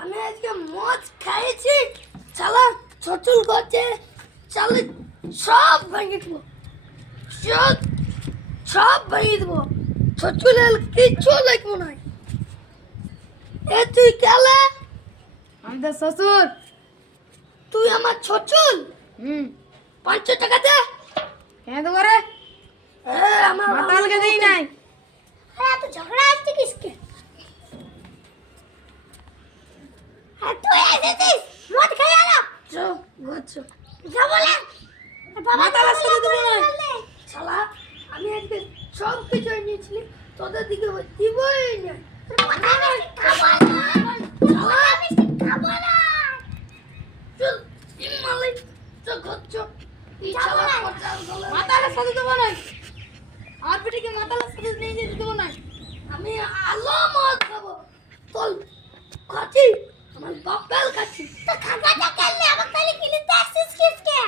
আমি আজকে মদ খাইছি চালা ছচুল করছে চালে সব ভেঙে দেবো সব সব ভেঙে দেবো ছচুলের কিচ্ছু লাগবো না এ তুই কেলা আমি তো শ্বশুর। তুই আমার ছচুল 500 টাকা দে কেন দেবো রে? আমার মাতালকে দেই নাই। আরে তো ঝগড়া আসছে কিসকে আর তুই এসেছিস মদ খেয়ে আলো চো গচ্ছো যা বলে মাতালের সাথে দেবো না শালা আমি আজকে সব কিছু নিয়েছিলি তোদের দিকে দিবই না মাতালের খাবো না শালা আমি খাবো না চল ইমালে তো গচ্ছো এই শালা মাতালের সাথে দেবো না। আর বেটিকে মাতালের সাথে নিয়ে যেতে দেবো না। আমি আলো মদ খাবো চল খাচ্ছি আমার বাপেল খাচ্ছি তো খাগাটা করলে আমার খালি কিলিতে আসছিস কিসকে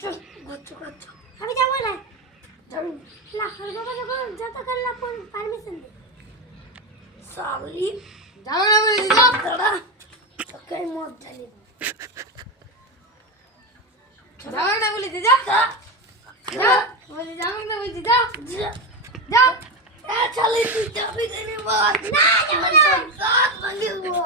চল গচ্ছো গচ্ছো আমি যাবো না যাবি না আর বাবা যখন যত করলা পারমিশন দে সালি যাও না বলে দিলাম। দাঁড়া তোকে মদ ঢালি যাও না বলে দি যা। যাও বলে যাও না বলছি যাও যাও। এ চালি তুই যাবি কেন বল না যাবো না সাত ভাঙিয়ে দেবো